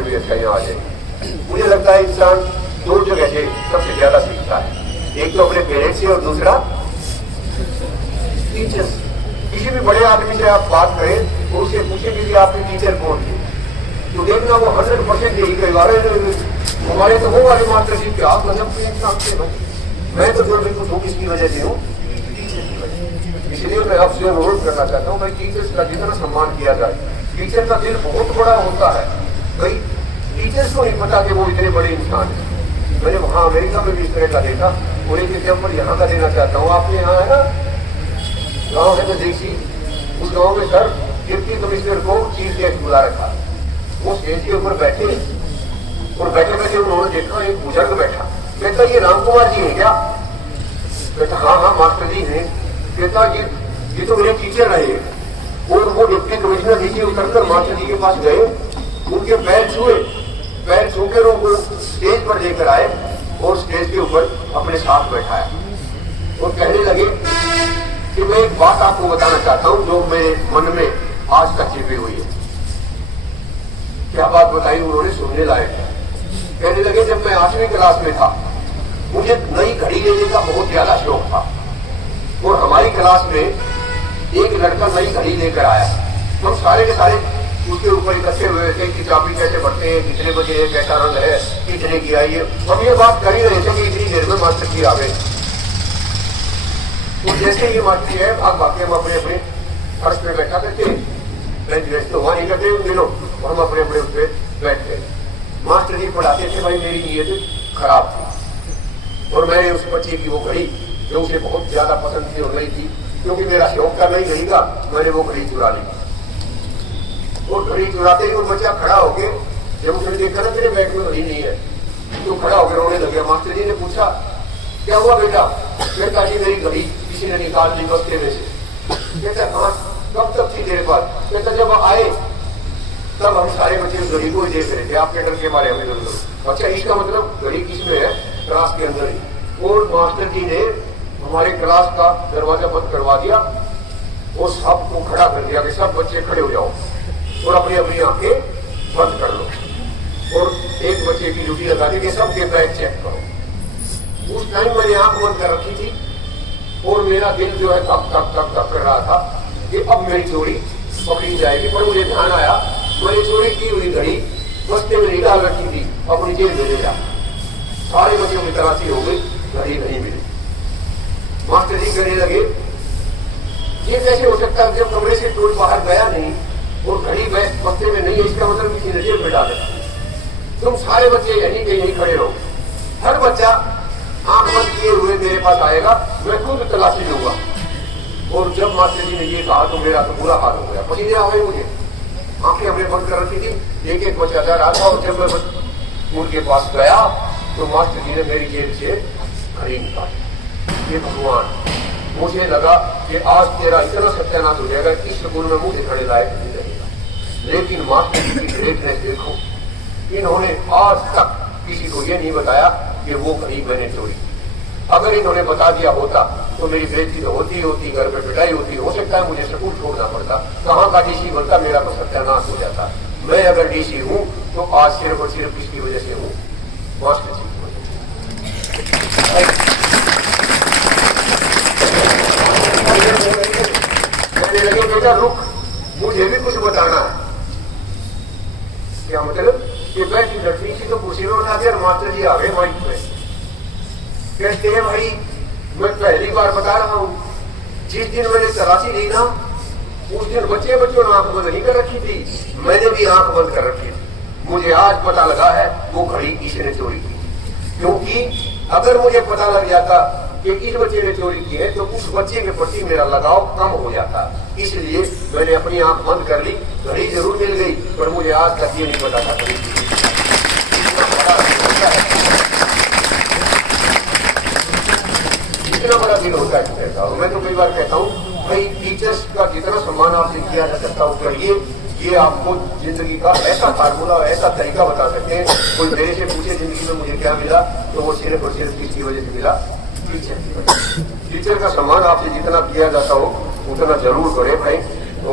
में भी अच्छाइयाँ आ जाएंगी। मुझे लगता है इंसान दो जगह से सबसे ज्यादा सीखता है, एक तो अपने पेरेंट्स से और दूसरा टीचर्स। किसी भी बड़े आदमी से आप बात करें तो उससे पूछेंगे कि आपके टीचर कौन थे, तो देखना वो 100% यही कहेगा, हमारे तो वो वाले मास्टर जी क्या मतलब के इंसान थे भाई, मैं तो जो बिल्कुल हूँ किसकी वजह से हूँ, टीचर की वजह। इसलिए मैं आपसे अनुरोध करना चाहता हूँ भाई टीचर्स का जितना सम्मान किया जाए। टीचर का दिल बहुत बड़ा होता है भाई, टीचर्स को नहीं पता कि वो इतने बड़े इंसान हैं। मैंने वहाँ अमेरिका में भी इस तरह का देखा, और एक एग्जाम्पल यहाँ का देना चाहता हूँ। आपके यहाँ है ना गाँव है नजदीकी, उस गाँव में सर डिप्टी कमिश्नर को चीफ गेस्ट बुला रखा, वो स्टेज के ऊपर बैठे और बैठे बैठे उन्होंने देखा एक बुजुर्ग बैठा, कहता ये राम कुमार जी है क्या? कहता हाँ हाँ मास्टर जी हैं। कहता ये तो मेरे टीचर रहे। और वो डिप्टी कमिश्नर नीचे उतरकर मास्टर जी के पास गए, उनके पैर छुए, पैर छू कर उनको स्टेज पर लेकर आए और स्टेज के ऊपर अपने साथ बैठाया और कहने लगे कि मैं एक बात आपको बताना चाहता हूं जो मेरे मन में आज तक छिपी हुई है। क्या बात बताई उन्होंने, सुनने लायक है। कहने लगे जब मैं 8वीं क्लास में था मुझे नई घड़ी लेने का बहुत ज्यादा शौक था, और हमारी क्लास में एक लड़का नई घड़ी लेकर आया। हम सारे के सारे उसके ऊपर इकट्ठे हुए थे कि चाबी कैसे बढ़ते हैं, कितने बजे है, कैसा रंग है, कितने की आई है। हम ये बात कर ही रहे थे कि इतनी देर में मास्टर जी आ गए। तो जैसे ये मास्टर जी है भाग भाग के हम अपने अपने फर्श पे बैठा करते, बेंच तो वहां नहीं करते उन दिनों, और हम अपने अपने उस पर बैठते। मास्टर जी पढ़ाते थे भाई, मेरी नीयत खराब थी और मैंने उस बच्चे की वो घड़ी जो उसे बहुत ज्यादा पसंद थी और नहीं थी, क्योंकि मेरा शौक का नहीं घड़ी का, मैंने वो घड़ी चुरा ली। और घड़ी चुराते ही वो बच्चा खड़ा होके, जब उसने देखा ना तेरे बैग में घड़ी नहीं है, तो खड़ा होकर रोने लगे। मास्टर जी ने पूछा क्या हुआ बेटा? कहता जी मेरी घड़ी किसी ने निकाल ली बस्ते में से। कहता हाँ कब तक थी तेरे पास? कहता जब आए तब हम सारे बच्चे उस घड़ी को ही देख रहे थे, आपके डर के बारे में। अच्छा इसका मतलब घड़ी किसमें है? क्लास के अंदर ही। और मास्टर जी ने हमारे क्लास का दरवाजा बंद करवा दिया और सबको खड़ा कर दिया कि सब बच्चे खड़े हो जाओ और अपनी अपनी आंखें बंद कर लो, और एक बच्चे की ड्यूटी लगा दी कि सबके बैग चेक करो। उस टाइम मैंने आंख बंद कर रखी थी और मेरा दिल जो है धक धक धक धक कर रहा था कि अब मेरी चोरी पकड़ी जाएगी। पर मुझे ध्यान आया मैंने चोरी की हुई घड़ी बस्ते में नहीं डाल रखी थी, अपनी जेब में ले जा। सारे बच्चों की तलाशी हो गई, घड़ी नहीं मिली। मास्टर जी कहने लगे ये कैसे हो सकता है, जब कमरे से टोल बाहर गया नहीं और घड़ी बस्ते में नहीं है, इसका मतलब किसी ने जेब में डाले। तुम सारे बच्चे यहीं के यहीं खड़े रहो, हर बच्चा आंख बंद किए हुए मेरे पास आएगा, मैं खुद तलाशी लूंगा। और जब मास्टर जी ने ये कहा तो मेरा तो बुरा हाल हो गया, पसीने आ गए मुझे। आंखें हमने बंद कर रखी थी, एक एक बच्चा जा रहा था, और जब मैं उनके पास गया तो मास्टर जी ने मेरी जेब से घड़ी निकाली। ये भगवान, मुझे लगा कि आज तेरा इतना सत्यानाश हो जाएगा, इस स्कूल में मुझे खड़े लायक नहीं रहेगा। लेकिन मास्टर जी की ग्रेटनेस देखो, इन्होंने आज तक किसी को ये नहीं बताया कि वो घड़ी मैंने चोरी की। अगर इन्होंने बता दिया होता तो मेरी बेइज्जती तो होती होती, घर पे पिटाई होती, हो सकता है मुझे स्कूल छोड़ना पड़ता, कहाँ का डीसी बनता, मेरा तो सत्यानाश हो जाता। मैं अगर डीसी हूँ तो आज सिर्फ और सिर्फ किसकी वजह से हूँ? मास्टर जी की वजह से। लगे बेटा रुक, मुझे भी कुछ बताना है। क्या मतलब? कि बैठी लड़की की तो कुर्सी में उठा दिया, मास्टर जी आ गए माइक पे, कहते हैं भाई मैं पहली बार बता रहा हूँ, जिस दिन मैंने तलाशी ली ना उस दिन बच्चों ने आंख बंद नहीं कर रखी थी, मैंने भी आंख बंद कर रखी थी। मुझे आज पता लगा है वो घड़ी किसी ने चोरी की, क्योंकि अगर मुझे पता लग जाता कि इस बच्चे ने चोरी की है तो उस बच्चे के प्रति मेरा लगाव कम हो जाता। इसलिए मैंने अपनी आंख बंद कर ली। घड़ी जरूर मिल गई पर मुझे आज तक ये नहीं पता था। इतना बड़ा दिन होता है। मैं तो कई बार कहता हूँ भाई टीचर्स का जितना सम्मान आपसे किया जा सकता है करिए। ये आपको जिंदगी का ऐसा फार्मूला, ऐसा तरीका बता सकते हैं। कोई मेरे से पूछे जिंदगी में मुझे क्या मिला तो वो सिर्फ और सिर्फ किसकी वजह से मिला? टीचर की वजह। टीचर का सम्मान आपसे जितना किया जाता हो उतना जरूर करें भाई। तो